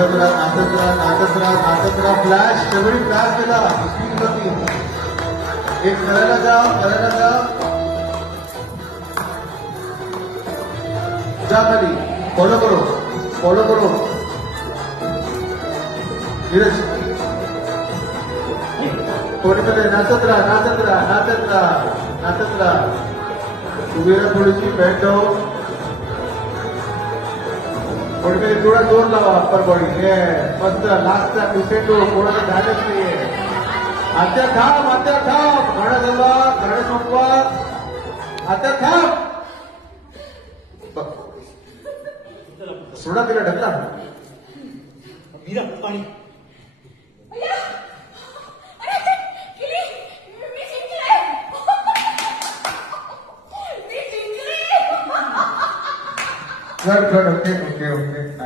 नाचत राहा नाचत राहा नाचत राहा नाचत राहा. फ्लॅश शेवटी फ्लॅश केला स्पीड होती. एक करायला जा जा खाली. फॉलो करो धीरज थोडीकडे नाचत राहा. उभी राहा थोडीशी बँड हो. थोडीकडे थोडा जोर लावा अप्पर बॉडी. मस्त लास्टचा क्रिसेंडो थोडासा झालंच नाहीये. आता थांब गाणं संपवा. आता थांब. सोडा तिला ढकला. मीरा पाणी. ओके